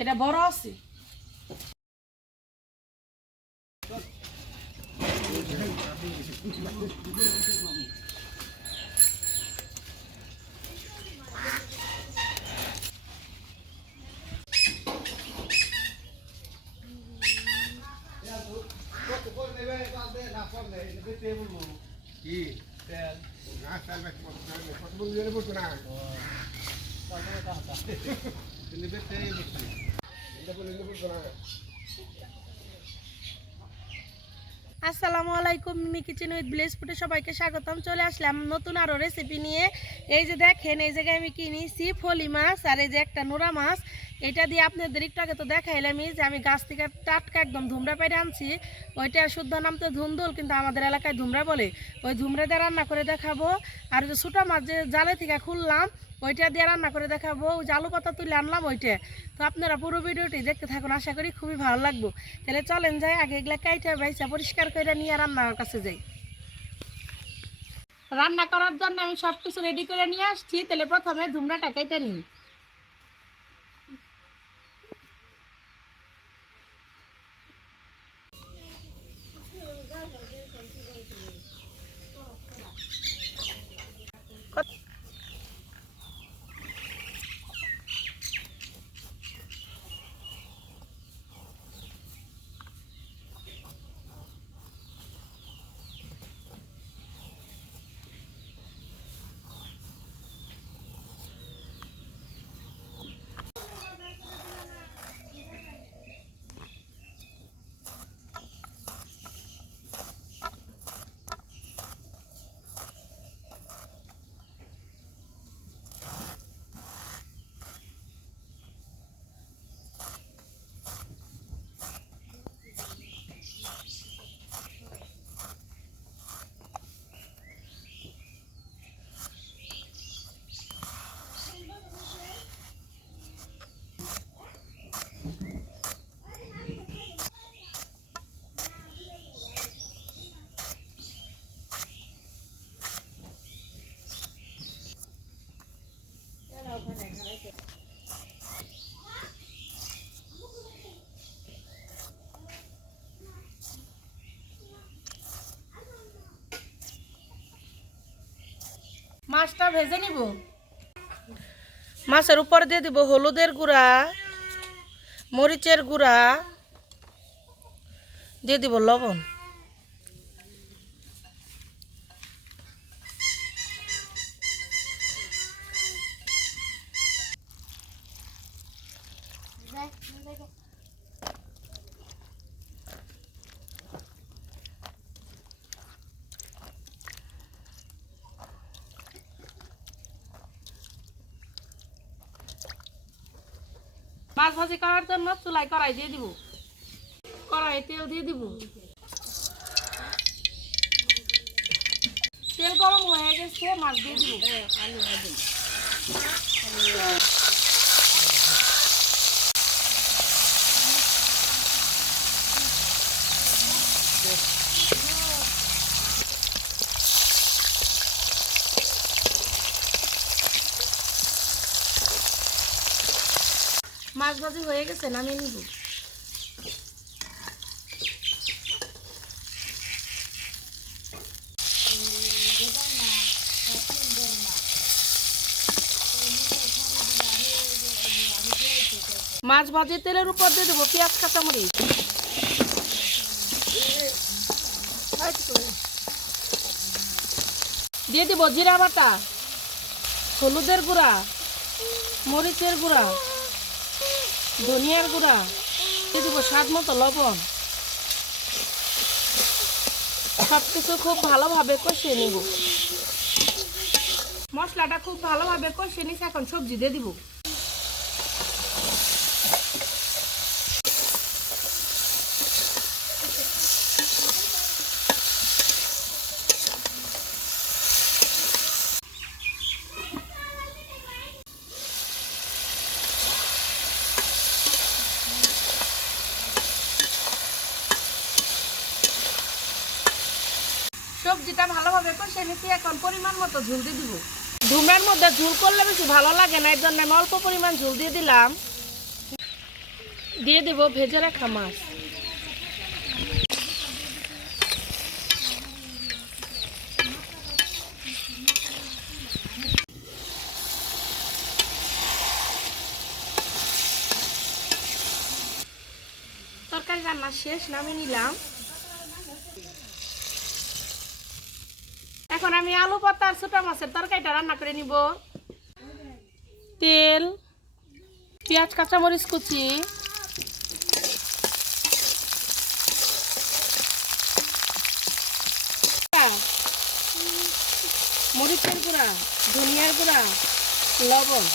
এটা বড় আছে কি ఎందుకంటే আসসালামু আলাইকুম, মিমি কিচেন উইথ ব্লেস ফুটে সবাইকে স্বাগতম। চলে আসলাম নতুন আরও রেসিপি নিয়ে। এই যে দেখেন, এই জায়গায় আমি কিনিছি ফলি মাছ আর এই যে একটা নোরা মাছ। এটা দিয়ে আপনাদের একটু আগে তো দেখাইলামই যে আমি গাছ থেকে টাটকা একদম ধুমরা পেরে আনছি। ওইটা শুদ্ধ নাম তো ধুন্দুল, কিন্তু আমাদের এলাকায় ধুমরা বলে। ওই ধুমরা দিয়ে রান্না করে দেখাবো। আর যে ছোটো মাছ যে জালে থেকে খুললাম ওইটা দিয়ে রান্না করে দেখাবো। যে আলু পাতা তুলে আনলাম ওইটা। তো আপনারা পুরো ভিডিওটি দেখতে থাকুন, আশা করি খুবই ভালো লাগবো। তাহলে চলেন যাই, আগে এগুলা কাইটা বাইসা পরিষ্কার করে নিয়ে রান্নার কাছে যাই। রান্না করার জন্য আমি সব কিছু রেডি করে নিয়ে আসছি, তাহলে প্রথমে ধুমরাটা কেটে নিই। মাছটা ভেজে নিব। মাছের উপর দিয়ে দিব হলুদের গুঁড়া মরিচের গুঁড়া দিয়ে দিব লবণ। মাছ ভাজি করার জন্য চুলাই কড়াই দিয়ে দিব। কড়াই তেল দিয়ে দিব। তেল গরম হয়ে গেছে, মাছ দিয়ে দিব। মাছ ভাজি হয়ে গেছে, নামিয়ে নিব। মাছ ভাজি তেলের উপর দিয়ে দেবো, পেঁয়াজ, কাঁচামরিচ। দিয়ে দিব জিরা বাটা, হলুদের গুঁড়া, মরিচের গুঁড়া। ধনিয়ার গুঁড়া দিব স্বাদ মতো লবণ। সব কিছু খুব ভালোভাবে কষিয়ে নিব। মশলাটা খুব ভালোভাবে কষিয়ে নিস এখন সবজি দিয়ে দিব। সবজিটা ভালোভাবে কষিয়ে নিচ্ছি এখন পরিমাণ মতো ঝুল দিয়ে দিব। ধুমরার মধ্যে ঝুল করলে বেশি ভালো লাগে না এর জন্য আমি অল্প পরিমাণ ঝুল দিয়ে দিলাম। দিয়ে দেব ভেজে রাখা মাছ। তরকারি রান্না শেষ নামে নিলাম। এখন আমি আলু পাতার ছোটা মাছের তরকারিটা রান্না করে নিব। তেল, পেঁয়াজ, কাঁচামরিচ কুচি। মরিচের গুঁড়া, ধনিয়ার গুঁড়া, লবণ।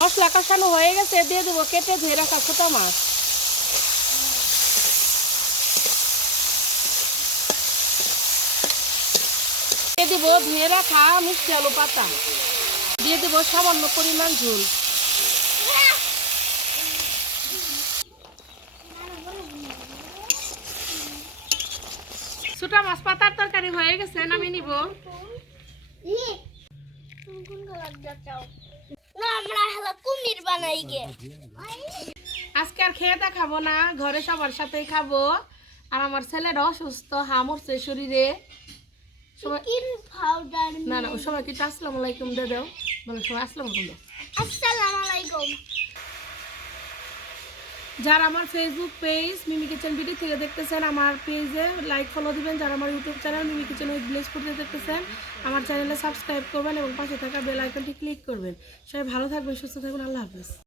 মশলা কষানো হয়ে গেছে, দিয়ে দেবো কেটে ধুয়ে রাখা ছোটা মাছ। দিয়ে দিব ধুয়ে রাখা মিষ্টি আলু পাতা। দিয়ে দেবো সামান্য পরিমাণ ঝুল। ছোটা মাছ পাতার তরকারি হয়ে গেছে, নামিয়ে নিব। আজকে আর খেয়ে দেখাবো না, ঘরে সবার সাথেই খাব। আর আমার ছেলেটা অসুস্থ হামড়ছে শরীরে। সবাই পাউডার না না ও সবাই আসসালামু আলাইকুম দে দাও। বলো সবাই আসসালামু আলাইকুম দাও। আসসালামু আলাইকুম। যারা আমার Facebook page Mimi kitchen video থেকে দেখতেছেন আমার পেজে লাইক ফলো দিবেন। যারা আমার YouTube channel Mimi kitchen with দেখতেছেন আমার চ্যানেলে সাবস্ক্রাইব করবেন এবং পাশে থাকা বেল আইকনটি ক্লিক করবেন। সবাই ভালো থাকবেন সুস্থ থাকবেন। আল্লাহ হাফেজ।